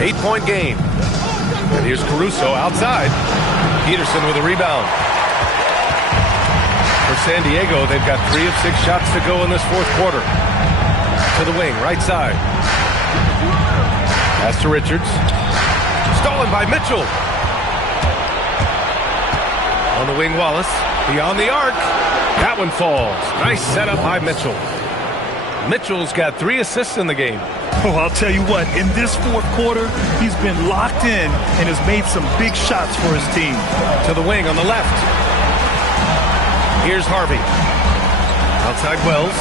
8-point game. And here's Caruso outside. Peterson with a rebound. For San Diego, they've got 3 of 6 shots to go in this fourth quarter. To the wing, right side. Pass to Richards. Stolen by Mitchell. On the wing, Wallace. Beyond the arc. That one falls. Nice setup by Mitchell. Mitchell's got 3 assists in the game. Oh, I'll tell you what, in this fourth quarter, he's been locked in and has made some big shots for his team. To the wing on the left. Here's Harvey. Outside Wells.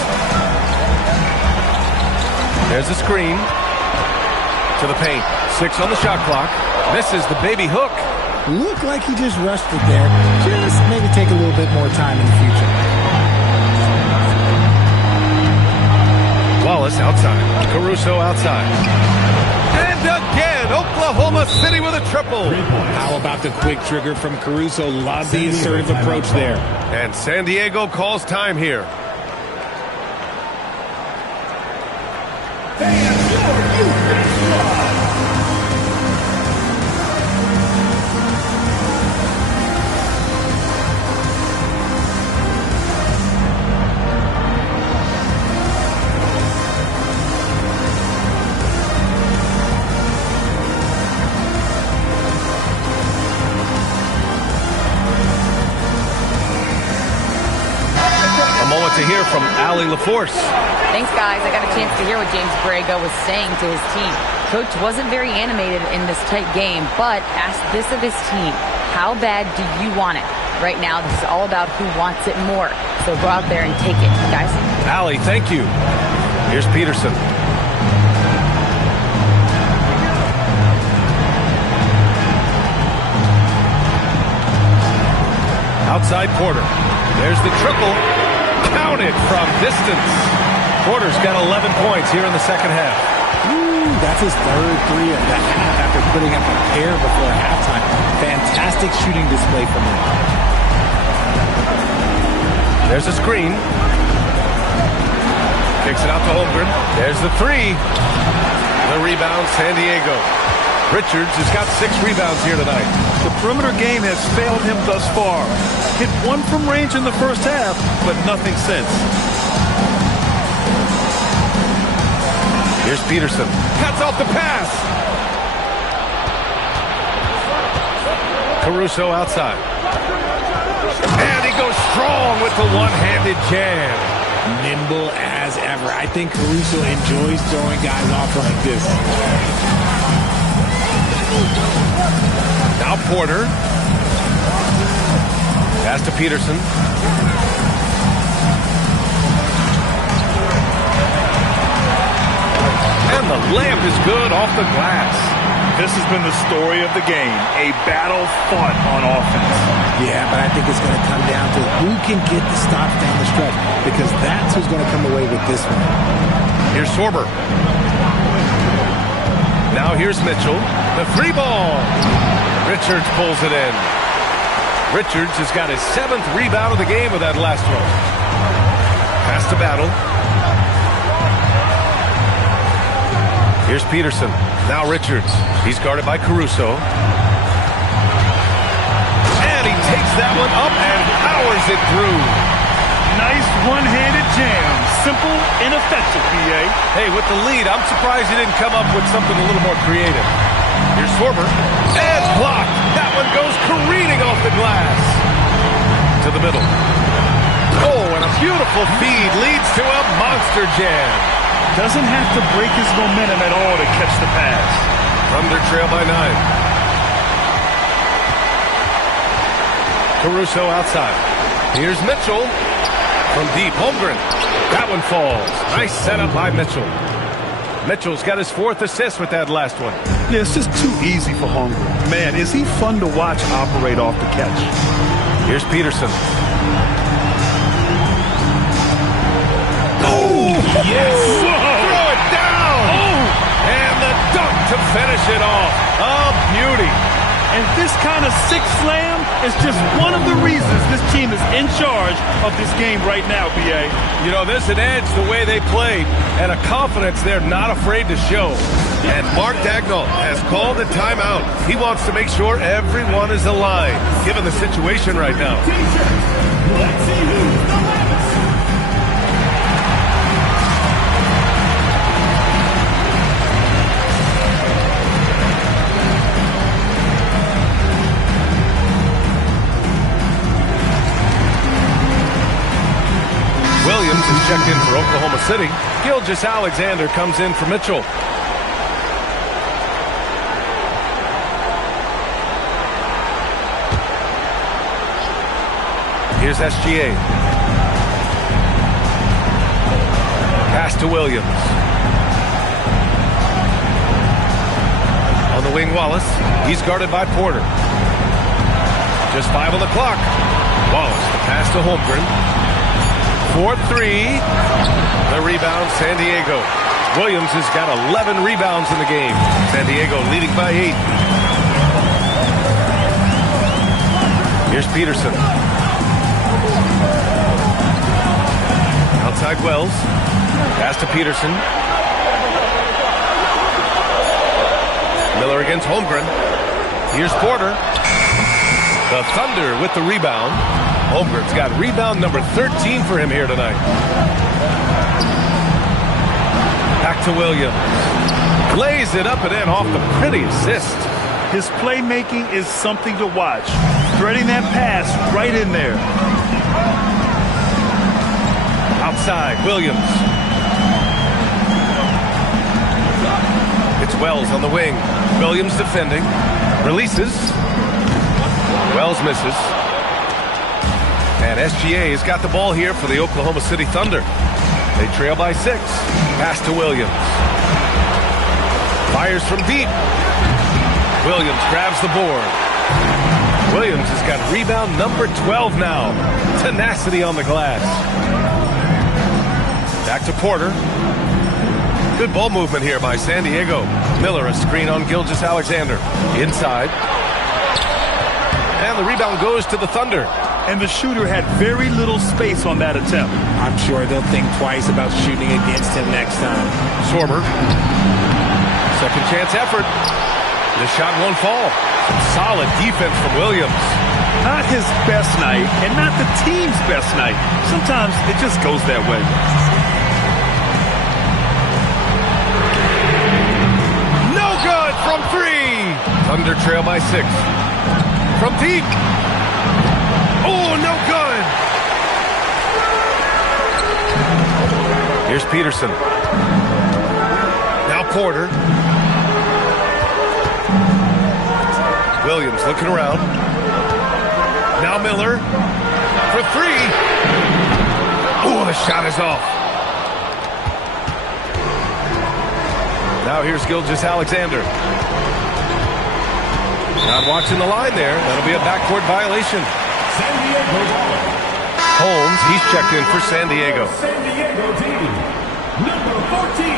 There's the screen. To the paint. 6 on the shot clock. Misses the baby hook. Looked like he just rushed it there. Just maybe take a little bit more time in the future. Wallace outside. Caruso outside. And again, Oklahoma City with a triple. How about the quick trigger from Caruso? Love the assertive approach there. And San Diego calls time here. To hear from Allie LaForce. Thanks, guys. I got a chance to hear what James Borrego was saying to his team. Coach wasn't very animated in this tight game, but asked this of his team. How bad do you want it? Right now, this is all about who wants it more. So go out there and take it, guys. Allie, thank you. Here's Peterson. Outside Porter. There's the triple. Counted from distance. Porter's got 11 points here in the second half. Ooh, that's his third 3 of the half after putting up a pair before halftime. Fantastic shooting display from him. There's a screen. Kicks it out to Holmgren. There's the 3. The rebound, San Diego. Richards has got 6 rebounds here tonight. The perimeter game has failed him thus far. Hit 1 from range in the first half, but nothing since. Here's Peterson. Cuts off the pass. Caruso outside. And he goes strong with the one-handed jam. Nimble as ever. I think Caruso enjoys throwing guys off like this. Now Porter. Pass to Peterson. And the layup is good off the glass. This has been the story of the game. A battle fought on offense. Yeah, but I think it's going to come down to who can get the stops down the stretch, because that's who's going to come away with this one. Here's Sorber. Now here's Mitchell. The 3 ball. Richards pulls it in. Richards has got his 7th rebound of the game with that last one. Pass to Battle. Here's Peterson. Now Richards. He's guarded by Caruso. And he takes that one up and powers it through. Nice one-handed jam. Simple and effective, B.A. Hey, with the lead, I'm surprised he didn't come up with something a little more creative. Here's Sorber. And blocked. That one goes careening off the glass. To the middle. Oh, and a beautiful feed leads to a monster jam. Doesn't have to break his momentum at all to catch the pass. Thunder trail by 9. Caruso outside. Here's Mitchell. From deep, Holmgren. That one falls. Nice setup by Mitchell. Mitchell's got his 4th assist with that last one. Yeah, it's just too easy for Holmgren. Man, is he fun to watch operate off the catch. Here's Peterson. Yes! Throw it down! Oh! And the dunk to finish it off. A beauty. And this kind of sixth slam is just one of the reasons this team is in charge of this game right now, B.A. You know, there's an edge the way they play and a confidence they're not afraid to show. And Mark Dagnall has called a timeout. He wants to make sure everyone is aligned, given the situation right now. Let's see who's the loudest. Williams is checked in for Oklahoma City. Gilgeous-Alexander comes in for Mitchell. Here's SGA. Pass to Williams. On the wing, Wallace. He's guarded by Porter. Just 5 on the clock. Wallace, the pass to Holmgren. 4-3. The rebound, San Diego. Williams has got 11 rebounds in the game. San Diego leading by 8. Here's Peterson. Outside Wells. Pass to Peterson. Miller against Holmgren. Here's Porter. The Thunder with the rebound. Holmgren's got rebound number 13 for him here tonight. Back to Williams. Lays it up and in off the pretty assist. His playmaking is something to watch. Threading that pass right in there. Outside, Williams. It's Wells on the wing. Williams defending. Releases. Wells misses. And SGA has got the ball here for the Oklahoma City Thunder. They trail by 6. Pass to Williams. Fires from deep. Williams grabs the board. Williams has got rebound number 12 now. Tenacity on the glass. Back to Porter. Good ball movement here by San Diego. Miller, a screen on Gilgeous-Alexander. Inside. And the rebound goes to the Thunder. And the shooter had very little space on that attempt. I'm sure they'll think twice about shooting against him next time. Sorber. Second chance effort. The shot won't fall. Solid defense from Williams. Not his best night, and not the team's best night. Sometimes it just goes that way. No good from 3. Thunder trail by 6. From deep. Oh, no good. Here's Peterson. Now Porter. Williams looking around. Now Miller for 3. Oh, the shot is off. Now here's Gilgeous-Alexander. Not watching the line there. That'll be a backcourt violation. San Diego ball. Holmes, he's checked in for San Diego. San Diego team. Number 14.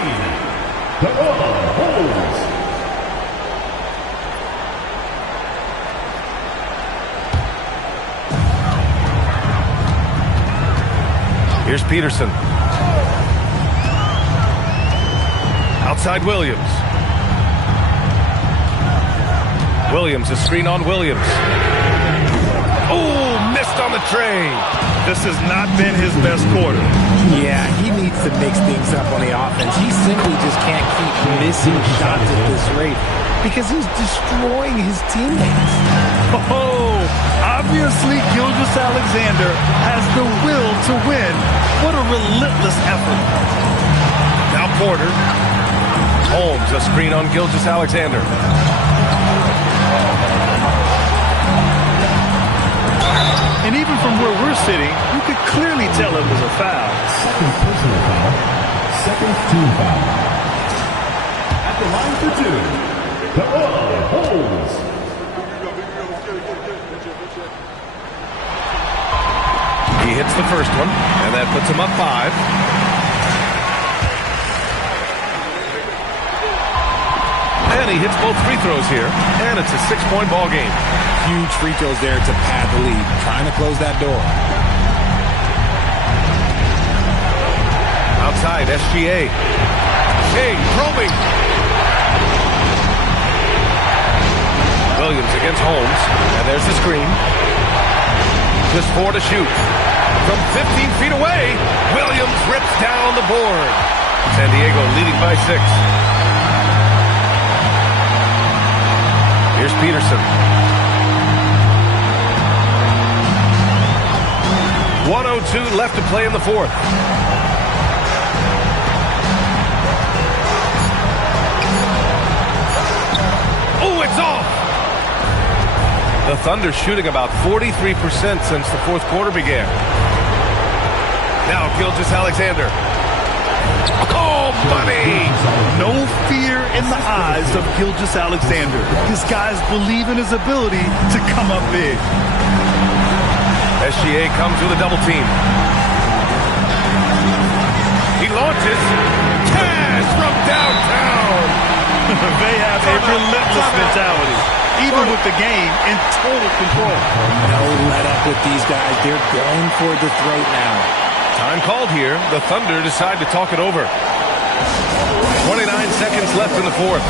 Deron Holmes. Here's Peterson. Outside Williams. Williams, a screen on Williams. Oh, missed on the tray. This has not been his best quarter. Yeah, he needs to mix things up on the offense. He simply just can't keep missing shots at this rate. because he's destroying his teammates. Oh, obviously Gilgeous-Alexander has the will to win. What a relentless effort. Now Porter. Holmes, a screen on Gilgeous-Alexander. And even from where we're sitting, you could clearly tell it was a foul. Second personal foul. Second team foul. At the line for two, Holmes. He hits the first one, and that puts him up 5. And he hits both free throws here, and it's a 6-point ball game. Huge free throws there to pad the lead, trying to close that door. Outside, SGA. Shea probing. Williams against Holmes, and there's the screen. Just 4 to shoot. From 15 feet away, Williams rips down the board. San Diego leading by 6. Here's Peterson. 1:02 left to play in the 4th. Oh, it's off! The Thunder shooting about 43% since the 4th quarter began. Now Gilgeous-Alexander. Oh, money! No fear in the eyes of Gilgeous-Alexander. His guys believe in his ability to come up big. SGA comes with a double team. He launches. Cash from downtown. They have a relentless mentality, even with the game in total control. No let up with these guys. They're going for the throat now. Time called here. The Thunder decide to talk it over. 29 seconds left in the 4th.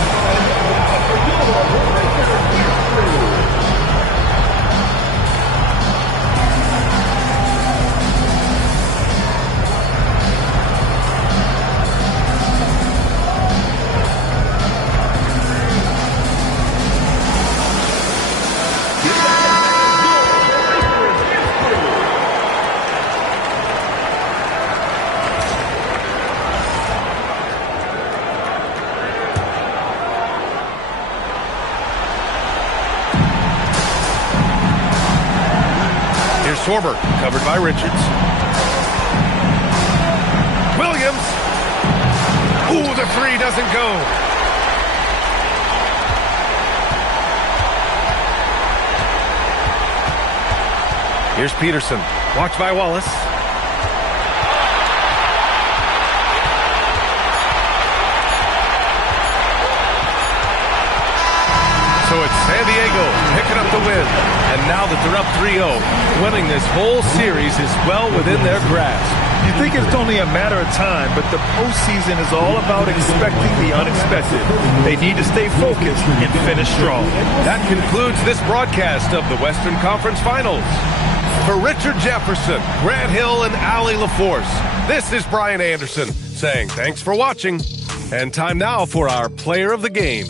Sorber, covered by Richards. Williams. Ooh, the 3 doesn't go. Here's Peterson. Watched by Wallace. So it's San Diego picking up the win. And now that they're up 3-0, winning this whole series is well within their grasp. You think it's only a matter of time, but the postseason is all about expecting the unexpected. They need to stay focused and finish strong. That concludes this broadcast of the Western Conference Finals. For Richard Jefferson, Grant Hill, and Allie LaForce, this is Brian Anderson saying thanks for watching. And time now for our player of the game.